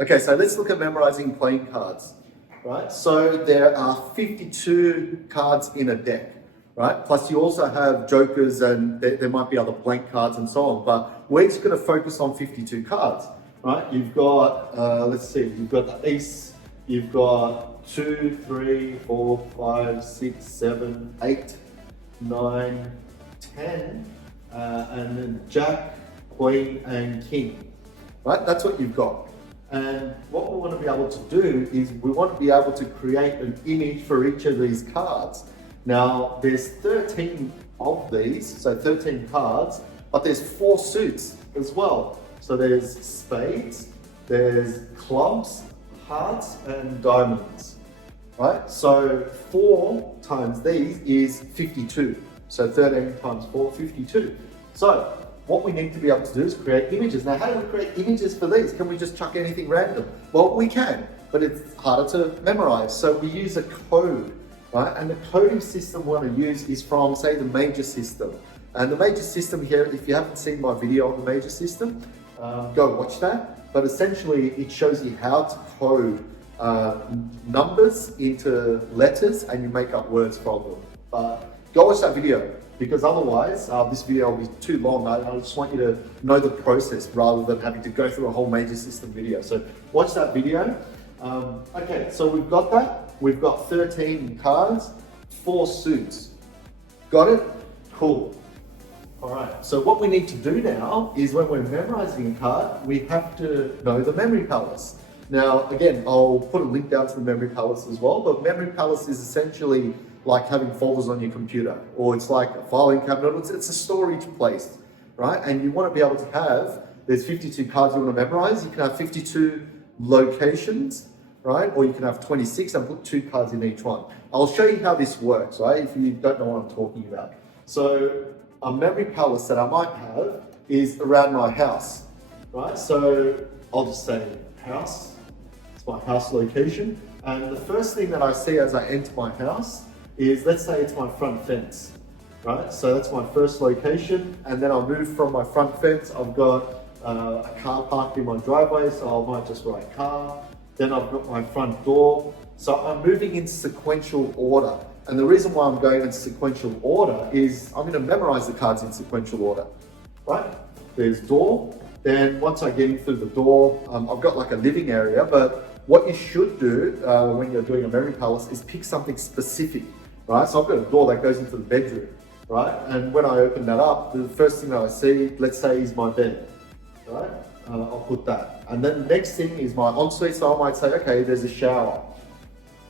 Okay, so let's look at memorizing playing cards, right? So there are 52 cards in a deck, right? Plus you also have jokers and there might be other blank cards and so on, but we're just gonna focus on 52 cards, right? You've got, let's see, you've got the ace, you've got 2, 3, 4, 5, 6, 7, 8, 9, 10, and then jack, queen, and king, right? That's what you've got. And what we want to be able to do is we want to be able to create an image for each of these cards. Now, there's 13 of these, so 13 cards, but there's 4 suits as well. So there's spades, there's clubs, hearts, and diamonds, right? So 4 times these is 52. So 13 times 4, 52. So what we need to be able to do is create images. Now, how do we create images for these? Can we just chuck anything random? Well, we can, but it's harder to memorize. So we use a code, right? And the coding system we want to use is from, say, the major system. And the major system here, if you haven't seen my video on the major system, go watch that. But essentially, it shows you how to code numbers into letters and you make up words from them. But go watch that video, because otherwise this video will be too long. I just want you to know the process rather than having to go through a whole major system video. So watch that video. Okay, so we've got that. We've got 13 cards, 4 suits. Got it? Cool. All right, so what we need to do now is when we're memorizing a card, we have to know the memory palace. Now, again, I'll put a link down to the memory palace as well, but memory palace is essentially like having folders on your computer, or it's like a filing cabinet. It's a storage place, right? And you want to be able to have, there's 52 cards you want to memorize. You can have 52 locations, right? Or you can have 26 and put 2 cards in each one. I'll show you how this works, right? If you don't know what I'm talking about. So a memory palace that I might have is around my house, right? So I'll just say house, it's my house location. And the first thing that I see as I enter my house is, let's say it's my front fence, right? So that's my first location, and then I'll move from my front fence. I've got a car parked in my driveway, so I might just write car. Then I've got my front door. So I'm moving in sequential order. And the reason why I'm going in sequential order is I'm gonna memorize the cards in sequential order, right? There's door. Then once I get in through the door, I've got like a living area, but what you should do when you're doing a memory palace is pick something specific, right? So I've got a door that goes into the bedroom, right? And when I open that up, the first thing that I see, let's say, is my bed, right? I'll put that. And then the next thing is my ensuite, so I might say, okay, there's a shower,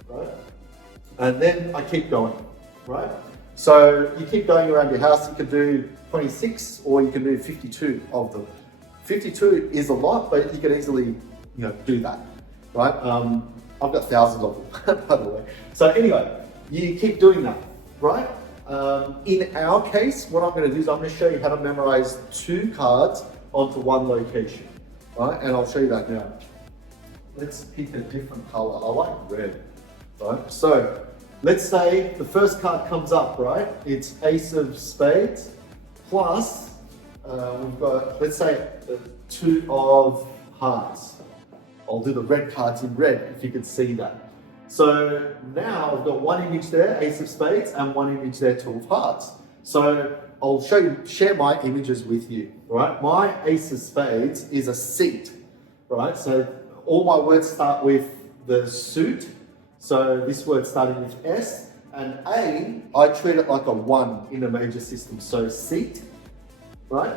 right? And then I keep going, right? So you keep going around your house. You can do 26 or you can do 52 of them. 52 is a lot, but you can easily, do that, right? I've got thousands of them, by the way. So anyway, you keep doing that, right? In our case, what I'm going to do is I'm going to show you how to memorize 2 cards onto 1 location, right? And I'll show you that now. Let's pick a different color. I like red, right? So let's say the first card comes up, right? It's ace of spades plus we've got, let's say, 2 of hearts. I'll do the red cards in red if you can see that. So now I've got 1 image there, ace of spades, and 1 image there, 2 of hearts. So I'll share my images with you, right? My ace of spades is a seat, right? So all my words start with the suit. So this word starting with S, and A, I treat it like a 1 in a major system. So seat, right?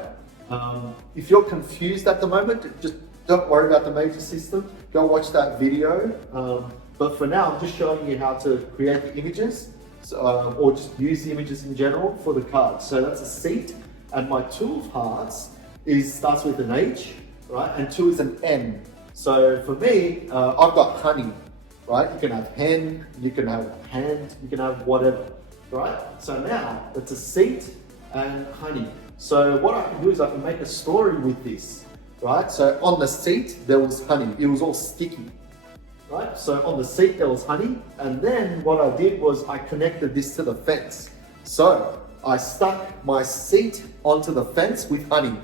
If you're confused at the moment, just don't worry about the major system. Go watch that video. But for now, I'm just showing you how to create the images, or just use the images in general for the cards. So that's a seat, and my 2 of hearts starts with an H, right? And 2 is an N. So for me, I've got honey, right? You can have hen, you can have hand, you can have whatever, right? So now it's a seat and honey. So what I can do is I can make a story with this, right? So on the seat, there was honey. It was all sticky, right? So on the seat, there was honey. And then what I did was I connected this to the fence. So I stuck my seat onto the fence with honey.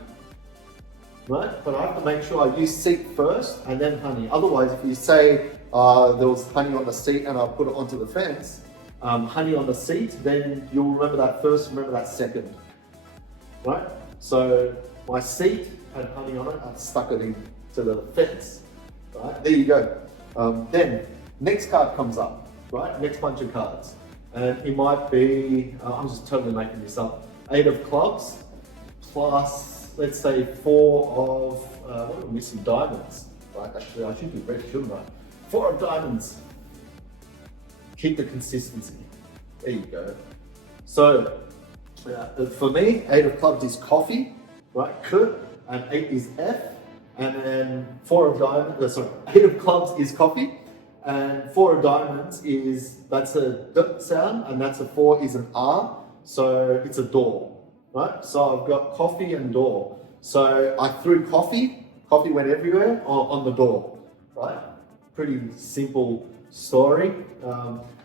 right? But I have to make sure I use seat first and then honey. Otherwise, if you say there was honey on the seat and I put it onto the fence, honey on the seat, then you'll remember that first, remember that second, right? So my seat had honey on it, I stuck it into the fence, right? There you go. Then next card comes up, right? Next bunch of cards. And it might be, I'm just totally making this up, 8 of clubs plus, let's say 4 of, what are we missing? Diamonds, right? Actually, I should be ready, shouldn't I? 4 of diamonds. Keep the consistency. There you go. So, for me, 8 of clubs is coffee, right? K, and 8 is F, and then 4 of diamonds, 8 of clubs is coffee, and 4 of diamonds is, that's a D sound, and that's a 4 is an R, so it's a door, right? So I've got coffee and door. So I threw coffee went everywhere on the door, right? Pretty simple story.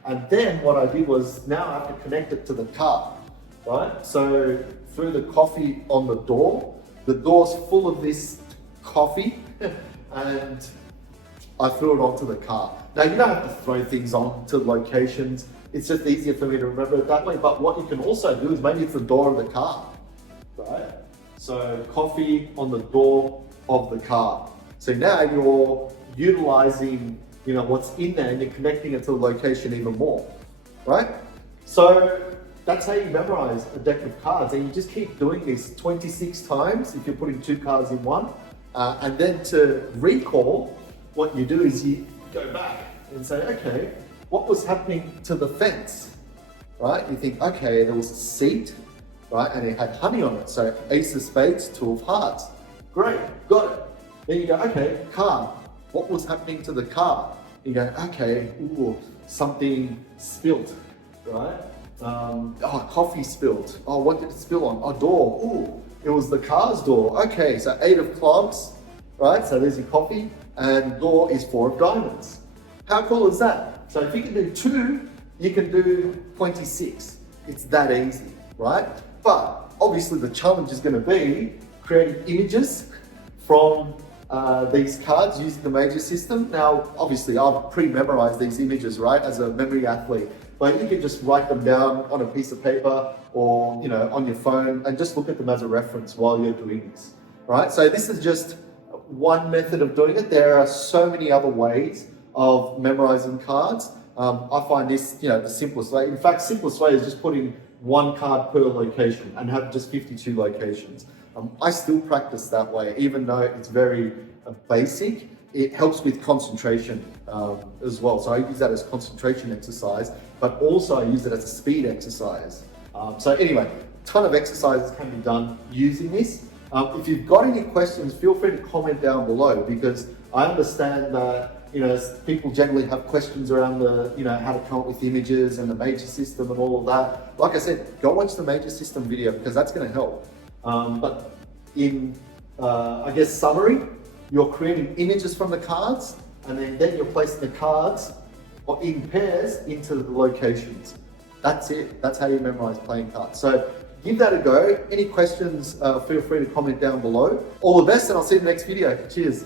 And then what I did was, now I have to connect it to the car, right? So threw the coffee on the door's full of this coffee, and I threw it onto the car. Now you don't have to throw things onto locations, it's just easier for me to remember it that way, but what you can also do is maybe it's the door of the car, right? So coffee on the door of the car. So now you're utilizing, you know, what's in there and you're connecting it to the location even more, right? So that's how you memorize a deck of cards, and you just keep doing this 26 times if you're putting 2 cards in one. And then to recall, what you do is you go back and say, okay, what was happening to the fence, right? You think, okay, there was a seat, right? And it had honey on it. So Ace of Spades, 2 of Hearts. Great, got it. Then you go, okay, car. What was happening to the car? You go, okay, ooh, something spilt, right? Coffee spilled. Oh, what did it spill on? Oh, door. Ooh, it was the car's door. Okay, so 8 of clubs, right? So there's your coffee, and door is 4 of diamonds. How cool is that? So if you can do 2, you can do 26. It's that easy, right? But obviously the challenge is going to be creating images from these cards using the major system. Now, obviously I've pre-memorized these images, right, as a memory athlete, but you can just write them down on a piece of paper or, you know, on your phone and just look at them as a reference while you're doing this, right? So this is just one method of doing it. There are so many other ways of memorizing cards. I find this, you know, the simplest way. In fact, simplest way is just putting 1 card per location and have just 52 locations. I still practice that way, even though it's very basic. It helps with concentration as well. So I use that as concentration exercise, but also I use it as a speed exercise. So anyway, a ton of exercises can be done using this. If you've got any questions, feel free to comment down below, because I understand that, you know, people generally have questions around the, you know, how to come up with images and the major system and all of that. Like I said, go watch the major system video, because that's going to help. But in, I guess, summary, you're creating images from the cards, and then you're placing the cards in pairs into the locations. That's it. That's how you memorize playing cards. So give that a go. Any questions, feel free to comment down below. All the best, and I'll see you in the next video. Cheers.